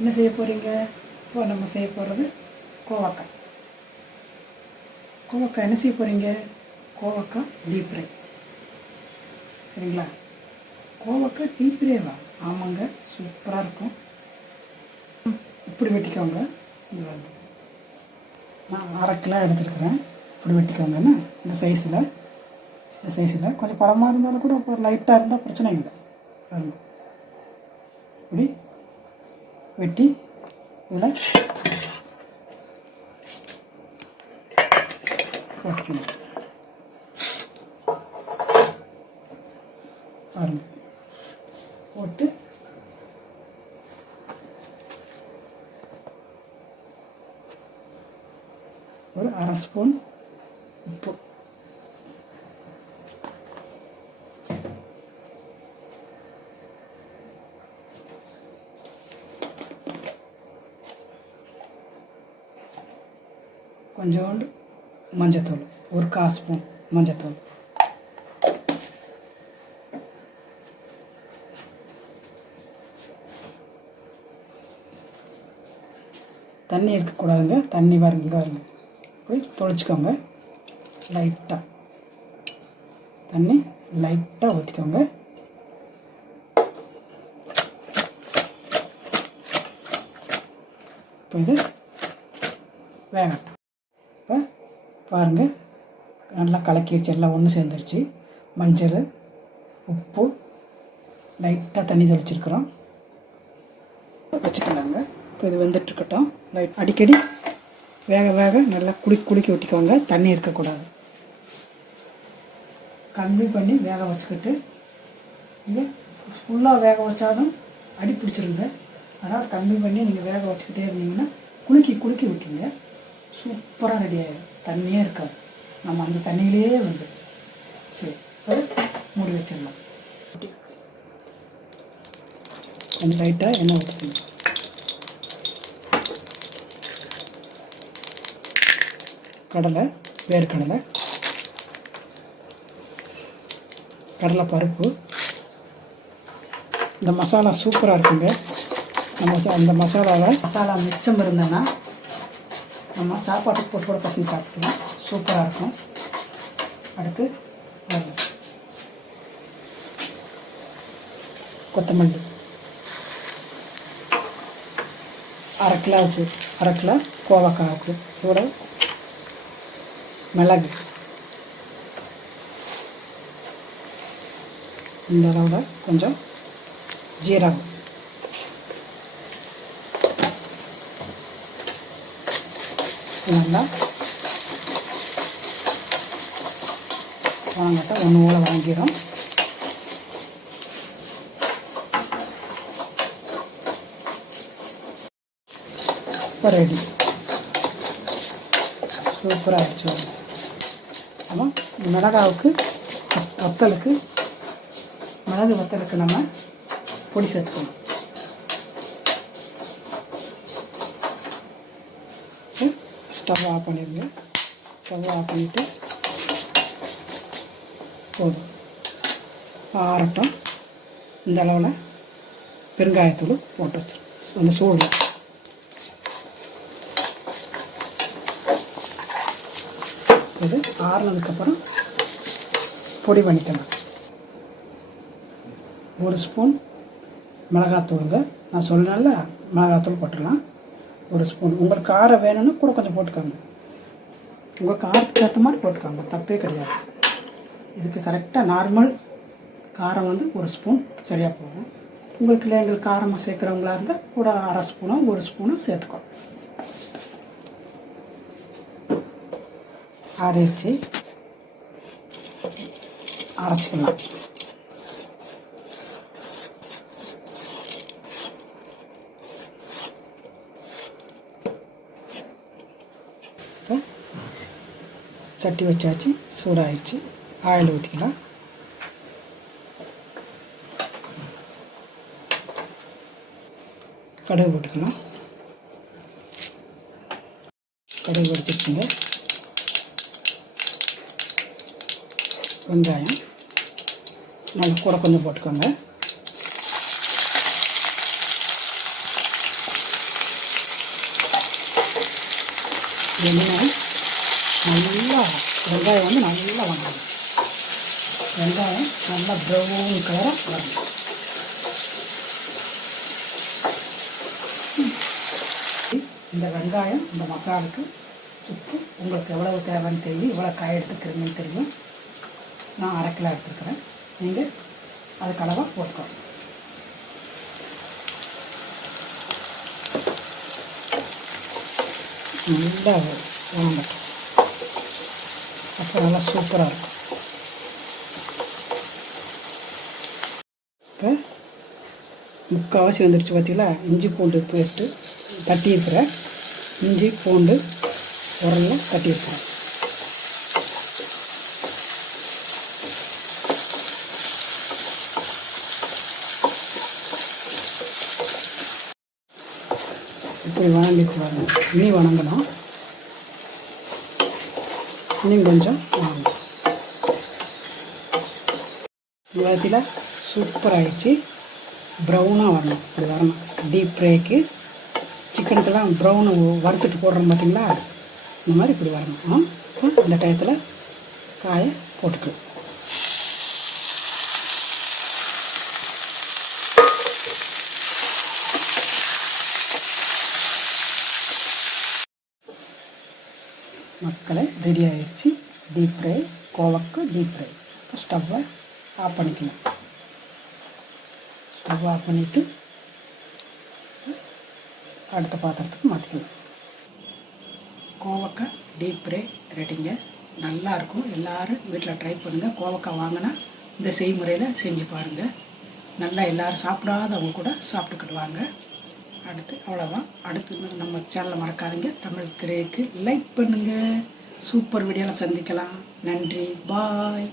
என்ன செய்ய போகிறீங்க இப்போ நம்ம செய்ய போகிறது கோவக்காய். கோவக்காய் என்ன செய்ய போகிறீங்க கோவக்காய் டீப் ஃப்ரை சரிங்களா? கோவக்காய் டீப் ஃப்ரேவா ஆமாங்க சூப்பராக இருக்கும். இப்படி வெட்டிக்கோங்க. இது வந்து நான் அரை கிலோ எடுத்துருக்குறேன். இப்படி வெட்டிக்கோங்கண்ணா இந்த சைஸில் இந்த சைஸில் கொஞ்சம் பழமாக இருந்தாலும் கூட இப்போ லைட்டாக இருந்தால் பிரச்சனை இல்லை. இப்படி வெட்டி இதில் வைக்கணும். பாருங்க போட்டு ஒரு அரை ஸ்பூன் உப்பு கொஞ்சோண்டு மஞ்சத்தூள் ஒரு கால் ஸ்பூன் மஞ்சத்தூள். தண்ணி இருக்கக்கூடாதுங்க. தண்ணி வருங்க வருங்க போய் தொளிச்சிக்கோங்க. லைட்டாக தண்ணி லைட்டாக ஊற்றிக்கோங்க இப்போ இது வேகட்டும். பாருங்கள் நல்லா கலக்கிடுச்சு எல்லாம் ஒன்று சேர்ந்துருச்சு. மஞ்சள் உப்பு லைட்டாக தண்ணி தெளிச்சிருக்கிறோம். வச்சுக்கலாங்க. இப்போ இது வெந்துட்டுருக்கட்டும். லைட் அடிக்கடி வேக வேக நல்லா குளி குளிக்க விட்டுக்கோங்க தண்ணி இருக்கக்கூடாது. கம்மி பண்ணி வேக வச்சுக்கிட்டு இங்கே ஃபுல்லாக வேக வச்சாலும் அடி பிடிச்சிருங்க. அதனால் கம்மி பண்ணி நீங்கள் வேக வச்சுக்கிட்டே இருந்தீங்கன்னா குலுக்கி குலுக்கி விட்டுருங்க சூப்பராக ரெடி ஆகிடும் தண்ணியே இருக்காது. நம்ம அந்த தண்ணியிலேயே வந்து சரி மூடி வச்சிடலாம். கொஞ்சம் லைட்டாக எண்ணெய் ஊற்றிக்கணும் கடலை வேர்க்கடலை கடலை பருப்பு. இந்த மசாலா சூப்பராக இருக்குங்க. அந்த மசா அந்த மசாலாவில் மசாலா மிச்சம் இருந்தேன்னா நம்ம சாப்பாட்டுக்கு போட்டு கூட பசங்க சாப்பிட்டுக்கலாம். சூப்பராக இருக்கும். அடுத்து கொத்தமல்லி. அரை வச்சு அரை கிலோ வச்சு இதோட மிளகு. இந்த அளவில் கொஞ்சம் ஜீரகம். நல்லா வாங்கட்டா ஒன்று போல் வாங்கிடும். இப்போ ரெடி. சூப்பராக ஆயிடுச்சு. ஆமாம் மிளகாவுக்கு வத்தலுக்கு மிளகு வத்தலுக்கு நம்ம பொடி சேர்த்துக்கணும். ஸ்டவ் ஆஃப் பண்ணிடுங்க. ஸ்டவ் ஆஃப் பண்ணிவிட்டு போதும். ஆறட்டும். இந்த அளவில் பெருங்காயத்தூள் போட்டு வச்சிடும் அந்த சூடு இது ஆறுனதுக்கப்புறம் பொடி பண்ணிக்கணும் ஒரு ஸ்பூன் மிளகாத்தூளுங்க. நான் சொல்லல மிளகாத்தூள் போட்டுடலாம். ஒரு ஸ்பூன் உங்களுக்கு காரம் வேணும்னா கூட கொஞ்சம் போட்டுக்கோங்க. உங்கள் காரத்துக்கு ஏற்ற மாதிரி போட்டுக்கோங்க. தப்பே கிடையாது. இதுக்கு கரெக்டாக நார்மல் காரம் வந்து ஒரு ஸ்பூன் சரியாக போகும். உங்களுக்கு இல்லை எங்களுக்கு காரமாக சேர்க்குறவங்களா இருந்தால் கூட அரை ஸ்பூனோ ஒரு ஸ்பூனோ சேர்த்துக்கோ. அரைச்சி அரைச்சிக்கலாம். சட்டி வச்சாச்சு சூடாகிடுச்சு ஆயில் ஊற்றிக்கலாம் கடுகு போட்டுக்கலாம். கடுகு வெடிச்சிருச்சுங்க வெங்காயம். நல்லா கூட கொஞ்சம் போட்டுக்கோங்க. எண்ணெய் நல்லா வெங்காயம் வந்து நல்லா வதங்கணும் வெங்காயம் நல்லா ப்ரௌன் கலராக வரணும் இந்த வெங்காயம் இந்த மசாலுக்கு உப்பு உங்களுக்கு எவ்வளவு தேவைன்னு தெரியும் இவ்வளோ காய் எடுத்துக்கிறீங்கன்னு தெரியும். நான் அரை கிலோ எடுத்துருக்குறேன் நீங்கள் அதுக்கு அளவாக போட்டுக்கோங்க. நல்லா வணங்கட்டும் அப்போ நல்லா சூப்பராக இருக்கும். இப்போ முக்கால்வாசி வந்துடுச்சு பார்த்தீங்களா இஞ்சி பூண்டு பேஸ்ட்டு தட்டியிருக்கிறேன் இஞ்சி பூண்டு உரல்ல தட்டியிருக்கிறேன் இப்படி வணங்கிட்டு வரணும் இனி வணங்கணும். இன்னும் கொஞ்சம் இவ்வளோத்தில் சூப்பர் ஆகிடுச்சு ப்ரௌனாக வரணும் அப்படி வரணும் டீப் ஃப்ரைக்கு சிக்கனுக்கெல்லாம் ப்ரௌனு வறுத்துட்டு போடுறோம் பார்த்தீங்களா இந்த மாதிரி இப்படி வரணும் ஆ? இந்த டயத்தில் காயை போட்டுக்கலாம் மக்களை ரெடி ஆகிடுச்சு டீப் ஃப்ரை கோவக்கு டீப் ஃப்ரை இப்போ ஸ்டவ்வை ஆஃப் பண்ணிக்கணும். ஸ்டவ் ஆஃப் பண்ணிவிட்டு அடுத்த பாத்திரத்துக்கு மாற்றிக்கணும் கோவக்காய் டீப் ஃப்ரை ரெடிங்க நல்லாயிருக்கும் எல்லோரும் வீட்டில் ட்ரை பண்ணுங்கள் கோவக்காய் வாங்கினா இந்த செய்முறையில் செஞ்சு பாருங்கள் நல்லா எல்லோரும் சாப்பிடாதவங்க கூட சாப்பிட்டுக்கிடுவாங்க. அடுத்து அவ்வளோதான் அடுத்து நம்ம சேனலை மறக்காதீங்க. தமிழ் திரைக்கு லைக் பண்ணுங்கள் சூப்பர் வீடியோவில் சந்திக்கலாம். நன்றி. பாய்